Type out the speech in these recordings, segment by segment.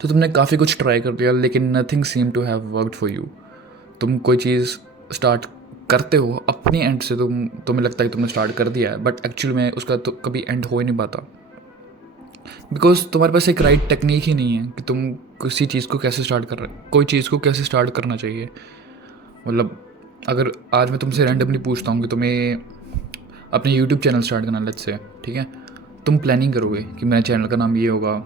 तो तुमने काफ़ी कुछ ट्राई कर दिया लेकिन nothing seem to have worked for you. तुम कोई चीज़ स्टार्ट करते हो अपनी एंड से, तुम्हें लगता है कि तुमने स्टार्ट कर दिया है, बट एक्चुअल में उसका तो कभी एंड हो ही नहीं पाता। बिकॉज तुम्हारे पास एक राइट टेक्निक ही नहीं है कि तुम किसी चीज़ को कैसे स्टार्ट कर रहे हो, कोई चीज़ को कैसे स्टार्ट करना चाहिए। मतलब अगर आज मैं तुमसे रैंडमली पूछता हूँ कि तुम्हें अपने यूट्यूब चैनल स्टार्ट करना, लेट्स से, ठीक है, तुम प्लानिंग करोगे कि मेरे चैनल का नाम ये होगा,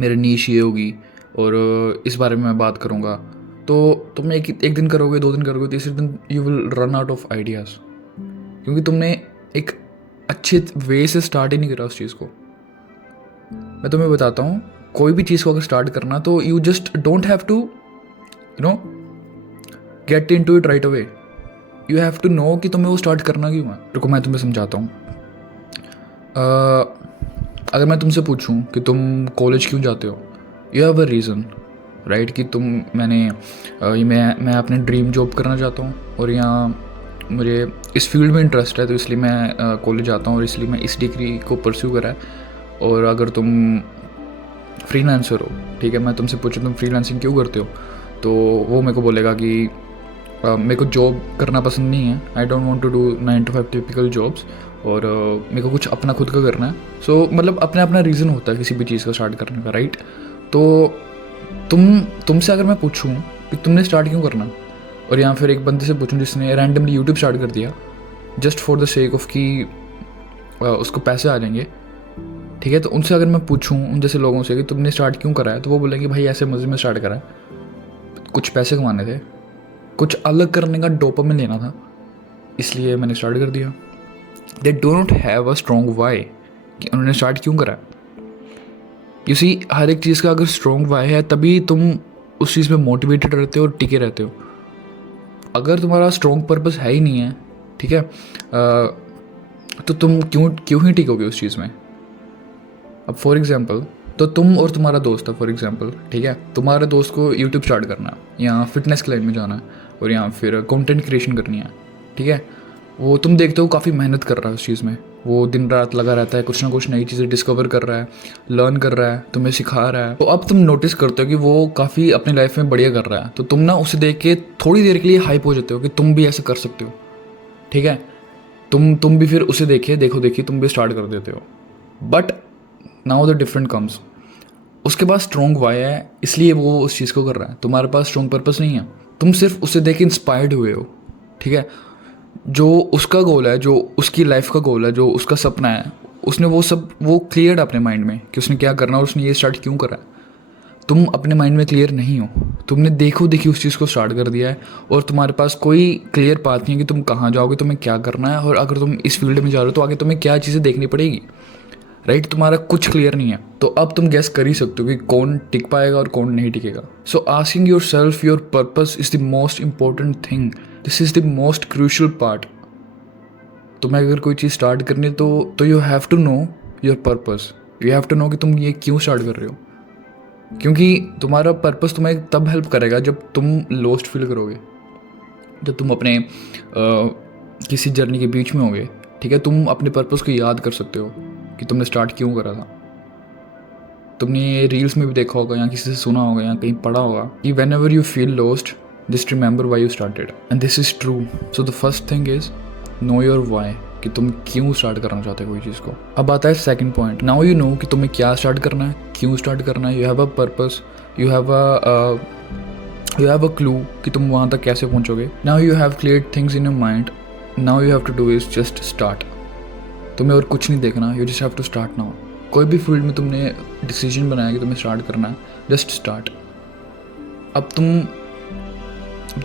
मेरी नीश ये होगी और इस बारे में मैं बात करूँगा। तो तुम एक दिन करोगे, 2 दिन करोगे, तीसरे दिन you will run out of ideas, क्योंकि तुमने एक अच्छे वे से स्टार्ट ही नहीं करा उस चीज़ को। मैं तुम्हें बताता हूँ, कोई भी चीज़ को अगर स्टार्ट करना तो you just don't have to know get into it right away. You have to know कि तुम्हें वो स्टार्ट करना क्यों है। रुको मैं तुम्हें समझाता हूँ। अगर मैं तुमसे पूछूं कि तुम कॉलेज क्यों जाते हो, you have a reason, right, कि मैं अपने ड्रीम जॉब करना चाहता हूँ और यहाँ मुझे इस फील्ड में इंटरेस्ट है, तो इसलिए मैं कॉलेज जाता हूँ और इसलिए मैं इस डिग्री को परस्यू करा है। और अगर तुम फ्रीलांसर हो, ठीक है, मैं तुमसे पूछूं तुम फ्रीलांसिंग क्यों करते हो, तो वो मेरे को बोलेगा कि मेरे को जॉब करना पसंद नहीं है, I don't want to do 9 to 5 typical jobs, और मेरे को कुछ अपना खुद का करना है। सो मतलब अपना अपना रीज़न होता है किसी भी चीज़ को स्टार्ट करने का, राइट। तो तुमसे अगर मैं पूछूं कि तुमने स्टार्ट क्यों करना, और या फिर एक बंदे से पूछूं जिसने रैंडमली यूट्यूब स्टार्ट कर दिया just for the sake of कि उसको पैसे आ जाएंगे, ठीक है, तो उनसे अगर मैं पूछूं उन जैसे लोगों से कि तुमने स्टार्ट क्यों करा है, तो वो बोलेंगे भाई ऐसे मज़े में स्टार्ट करा है, कुछ पैसे कमाने थे, कुछ अलग करने का डोपामिन लेना था, इसलिए मैंने स्टार्ट कर दिया। They don't have a strong why कि उन्होंने स्टार्ट क्यों करा। यू सी, हर एक चीज़ का अगर स्ट्रॉन्ग वाई है तभी तुम उस चीज़ में मोटिवेटेड रहते हो और टिके रहते हो। अगर तुम्हारा स्ट्रॉन्ग पर्पस है ही नहीं है, ठीक है, तो तुम क्यों ही टिकोगे उस चीज़ में। अब फॉर एग्जांपल, तो तुम और तुम्हारा दोस्त है, फॉर एग्जांपल, ठीक है, तुम्हारे दोस्त को यूट्यूब स्टार्ट करना है या फिटनेस के लाइन में जाना है और या फिर कंटेंट क्रिएशन करनी है, ठीक है, वो तुम देखते हो काफ़ी मेहनत कर रहा है उस चीज़ में, वो दिन रात लगा रहता है, कुछ ना कुछ नई चीज़ें डिस्कवर कर रहा है, लर्न कर रहा है, तुम्हें सिखा रहा है। तो अब तुम नोटिस करते हो कि वो काफ़ी अपनी लाइफ में बढ़िया कर रहा है, तो तुम ना उसे देख के थोड़ी देर के लिए हाइप हो जाते हो कि तुम भी ऐसे कर सकते हो, ठीक है, तुम भी फिर उसे देखिए तुम भी स्टार्ट कर देते हो। But now the different comes, उसके पास स्ट्रॉन्ग वाई है इसलिए वो उस चीज़ को कर रहा है, तुम्हारे पास स्ट्रॉन्ग पर्पस नहीं है, तुम सिर्फ उसे देख के इंस्पायर्ड हुए हो, ठीक है। जो उसका गोल है, जो उसकी लाइफ का गोल है, जो उसका सपना है, उसने वो क्लियर अपने माइंड में कि उसने क्या करना और उसने ये स्टार्ट क्यों करा है। तुम अपने माइंड में क्लियर नहीं हो, तुमने देखो देखी उस चीज़ को स्टार्ट कर दिया है और तुम्हारे पास कोई क्लियर पाथ नहीं है कि तुम कहाँ जाओगे, तुम्हें क्या करना है, और अगर तुम इस फील्ड में जा रहे हो तो आगे तुम्हें क्या चीज़ें देखनी पड़ेगी, राइट। तुम्हारा कुछ क्लियर नहीं है, तो अब तुम गैस कर ही सकते हो कि कौन टिक पाएगा और कौन नहीं टिकेगा। So asking yourself your purpose is the most important thing, this is the most crucial part. तुम्हें अगर कोई चीज़ स्टार्ट करनी है तो you have to know your purpose, you have to know कि तुम ये क्यों स्टार्ट कर रहे हो, क्योंकि तुम्हारा पर्पस तुम्हें तब हेल्प करेगा जब तुम लॉस्ट फील करोगे, जब तुम अपने किसी जर्नी के बीच में होगे, ठीक है, तुम अपने पर्पस को याद कर सकते हो कि तुमने स्टार्ट क्यों करा था। तुमने ये रील्स में भी देखा होगा या किसी से सुना होगा या कहीं पढ़ा होगा कि whenever you feel lost just remember why you started, and this is true. So the first thing is know your why, कि तुम क्यों स्टार्ट करना चाहते हो कोई चीज़ को। अब आता है second point, now you know कि तुम्हें क्या स्टार्ट करना है, क्यों स्टार्ट करना है, you have a purpose, you have a clue कि तुम वहाँ तक कैसे पहुँचोगे। Now you have clear things in your mind, now you have to do is just start. तुम्हें और कुछ नहीं देखना, you just have to start now. कोई भी फील्ड में तुमने डिसीजन बनाया कि तुम्हें स्टार्ट करना है, जस्ट स्टार्ट। अब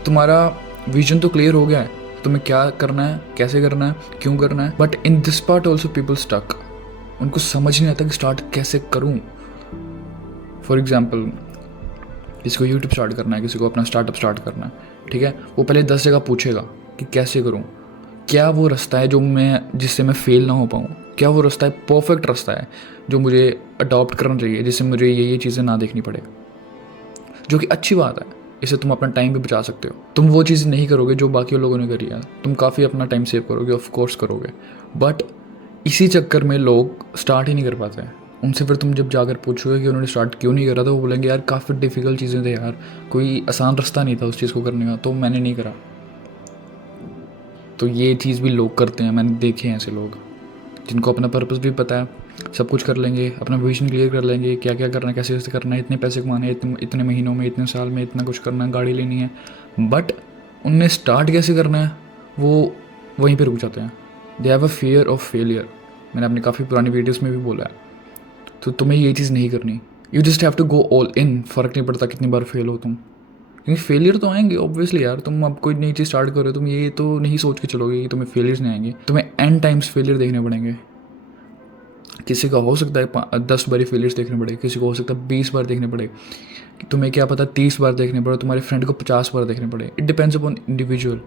तुम्हारा विजन तो क्लियर हो गया है, तुम्हें क्या करना है, कैसे करना है, क्यों करना है, but in this part also people stuck, उनको समझ नहीं आता कि स्टार्ट कैसे करूँ। फॉर एग्जाम्पल, किसी को यूट्यूब स्टार्ट करना है, किसी को अपना स्टार्टअप स्टार्ट करना है, ठीक है, वो पहले 10 जगह पूछेगा कि कैसे करूँ, क्या वो रास्ता है जिससे मैं फेल ना हो पाऊँ, क्या वो रास्ता है, परफेक्ट रास्ता है जो मुझे अडॉप्ट करना चाहिए, जिससे मुझे ये चीज़ें ना देखनी पड़े, जो कि अच्छी बात है, इससे तुम अपना टाइम भी बचा सकते हो। तुम वो चीज़ नहीं करोगे जो बाकी लोगों ने करी है, तुम काफ़ी अपना टाइम सेव करोगे, ऑफ कोर्स करोगे, बट इसी चक्कर में लोग स्टार्ट ही नहीं कर पाते हैं। उनसे फिर तुम जब जाकर पूछोगे कि उन्होंने स्टार्ट क्यों नहीं करा, तो वो बोलेंगे यार काफ़ी डिफ़िकल्ट चीज़ें थे यार, कोई आसान रास्ता नहीं था उस चीज़ को करने का, तो मैंने नहीं करा। तो ये चीज़ भी लोग करते हैं, मैंने देखे हैं ऐसे लोग जिनको अपना पर्पस भी पता है, सब कुछ कर लेंगे, अपना विजन क्लियर कर लेंगे, क्या क्या करना है, कैसे कैसे करना है, इतने पैसे कमाने हैं, इतने महीनों में, इतने साल में इतना कुछ करना है, गाड़ी लेनी है, बट उनने स्टार्ट कैसे करना है वो वहीं पे रुक जाते हैं। They have a fear of failure. मैंने अपनी काफ़ी पुरानी वीडियोस में भी बोला है। तो तुम्हें ये चीज़ नहीं करनी, you just have to go all in. फ़र्क नहीं पड़ता कितनी बार फेल हो तुम, क्योंकि फेलियर तो आएंगे ऑब्वियसली यार। तुम अब कोई नई चीज़ स्टार्ट कर रहे हो, तुम ये तो नहीं सोच के चलोगे कि तुम्हें फेलियर्स नहीं आएंगे, तुम्हें एंड टाइम्स फेलियर देखने पड़ेंगे। किसी का हो सकता है 10 बारी फेलियर्स देखने पड़े, किसी को हो सकता है 20 बार देखने पड़े, तुम्हें क्या पता 30 बार देखने पड़े, तुम्हारे फ्रेंड को 50 बार देखने पड़े। It depends upon individual.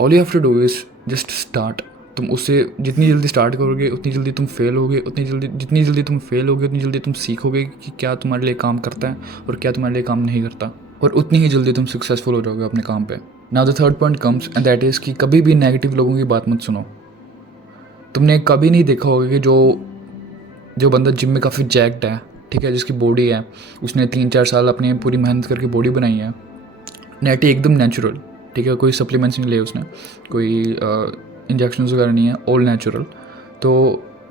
All you have to do is just start. तुम उससे जितनी जल्दी स्टार्ट करोगे उतनी जल्दी तुम फेल होगे, जितनी जल्दी तुम फेल होगे उतनी जल्दी तुम सीखोगे कि क्या तुम्हारे लिए काम करता है और क्या तुम्हारे लिए काम नहीं करता, और उतनी ही जल्दी तुम सक्सेसफुल हो जाओगे अपने काम पे। Now the third point comes and that is कि कभी भी नेगेटिव लोगों की बात मत सुनो। तुमने कभी नहीं देखा होगा कि जो बंदा जिम में काफ़ी जैक्ड है, ठीक है, जिसकी बॉडी है, उसने 3-4 साल अपनी पूरी मेहनत करके बॉडी बनाई है, नेटी एकदम नेचुरल, ठीक है, कोई सप्लीमेंट्स नहीं लिए उसने, कोई इंजेक्शन वगैरह नहीं है, ऑल नेचुरल, तो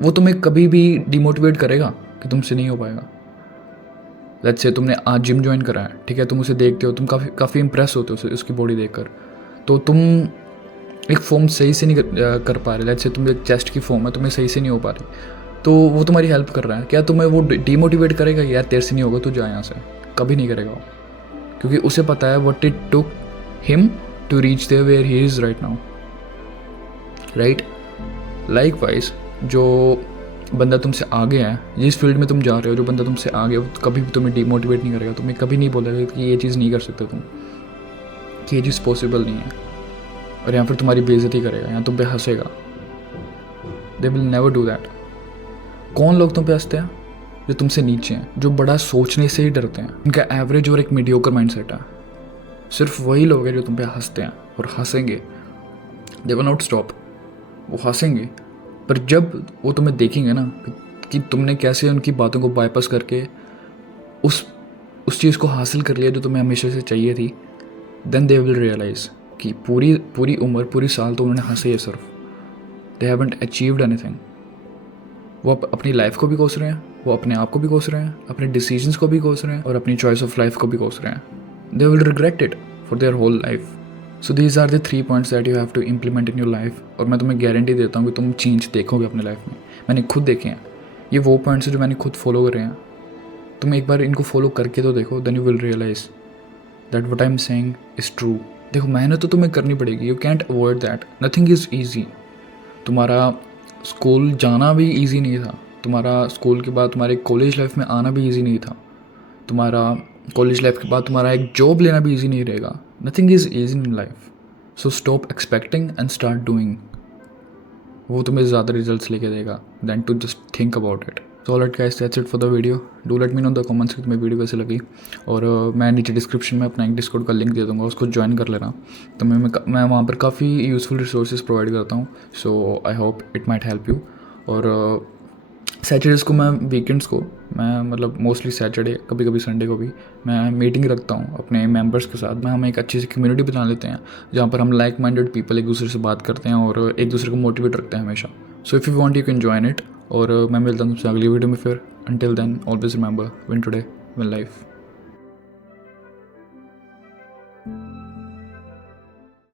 वो तुम्हें कभी भी डिमोटिवेट करेगा कि तुमसे नहीं हो पाएगा। लेट्स से तुमने आज जिम ज्वाइन करा है, ठीक है, तुम उसे देखते हो, तुम काफ़ी इंप्रेस होते हो उसकी बॉडी देखकर, तो तुम एक फॉर्म सही से नहीं कर पा रहे। लेट्स से तुम एक चेस्ट की फॉर्म है, तुम्हें सही से नहीं हो पा रही, तो वो तुम्हारी हेल्प कर रहा है, क्या तुम्हें वो डिमोटिवेट करेगा कि यार तेरे से नहीं होगा तो जा यहाँ से? कभी नहीं करेगा वो, क्योंकि उसे पता है what it took him to reach there where he is right now, right. Likewise जो बंदा तुमसे आगे है, जिस फील्ड में तुम जा रहे हो, जो बंदा तुमसे आगे है, वो कभी भी तुम्हें डिमोटिवेट नहीं करेगा, तुम्हें कभी नहीं बोलेगा कि ये चीज़ नहीं कर सकते तुम, कि ये चीज़ पॉसिबल नहीं है, और यहाँ फिर तुम्हारी बेइज्जती करेगा, यहाँ तुम पे हंसेगा। They will never do that. कौन लोग तुम पे हंसते हैं? जो तुमसे नीचे हैं, जो बड़ा सोचने से ही डरते हैं, उनका एवरेज और एक मीडियोकर माइंडसेट है। सिर्फ वही लोग हैं जो तुम पे हंसते हैं और हंसेंगे। दे विल नॉट स्टॉप, वो हंसेंगे, पर जब वो तुम्हें देखेंगे ना कि तुमने कैसे उनकी बातों को बाईपास करके उस चीज़ को हासिल कर लिया जो तुम्हें हमेशा से चाहिए थी, देन दे विल रियलाइज़ कि पूरी उम्र, पूरी साल तो उन्होंने हंसे है सिर्फ, दे हैवंट अचीव्ड एनीथिंग। वो अपनी लाइफ को भी कोस रहे हैं, वो अपने आप को भी कोस रहे हैं, अपने डिसीजंस को भी कोस रहे हैं, और अपनी चॉइस ऑफ लाइफ को भी कोस रहे हैं। They will regret it for their whole life. So these are the 3 points that you have to implement in your life, और मैं तुम्हें गारंटी देता हूँ कि तुम चेंज देखोगे अपने लाइफ में। मैंने खुद देखे हैं ये वो पॉइंट्स जो मैंने खुद फॉलो करे हैं। तुम एक बार इनको फॉलो करके तो देखो, then you will realise that what I am saying is true. देखो, मेहनत तो तुम्हें करनी पड़ेगी, you can't avoid that, nothing is easy. तुम्हारा स्कूल जाना भी ईजी नहीं था, तुम्हारा स्कूल के बाद तुम्हारे कॉलेज लाइफ में आना भी ईजी नहीं था, तुम्हारा कॉलेज लाइफ के बाद तुम्हारा एक जॉब लेना भी ईजी नहीं रहेगा। Nothing is easy in life, so stop expecting and start doing. वो तुम्हें ज़्यादा रिजल्ट्स लेके देगा than to just think about it. So alright guys, that's it for the video. Do let me know the comments कि तुम्हें video कैसे लगी, और मैं नीचे डिस्क्रिप्शन में अपना एक डिस्कॉर्ड का लिंक दे दूँगा, उसको ज्वाइन कर लेना। तो मैं वहाँ पर काफ़ी यूज़फुल रिसोर्सेज प्रोवाइड करता हूँ, so I hope it might help you. और सैटरडेज़ को मैं वीकेंड्स को मैं मतलब मोस्टली सैटरडे, कभी कभी संडे को भी मैं मीटिंग रखता हूँ अपने मेंबर्स के साथ। हम एक अच्छी सी कम्युनिटी बना लेते हैं जहाँ पर हम लाइक माइंडेड पीपल एक दूसरे से बात करते हैं और एक दूसरे को मोटिवेट रखते हैं हमेशा। So if you want you can join it. और मैं मिलता हूँ तुमसे अगली वीडियो में फिर। Until then always remember, win today win life.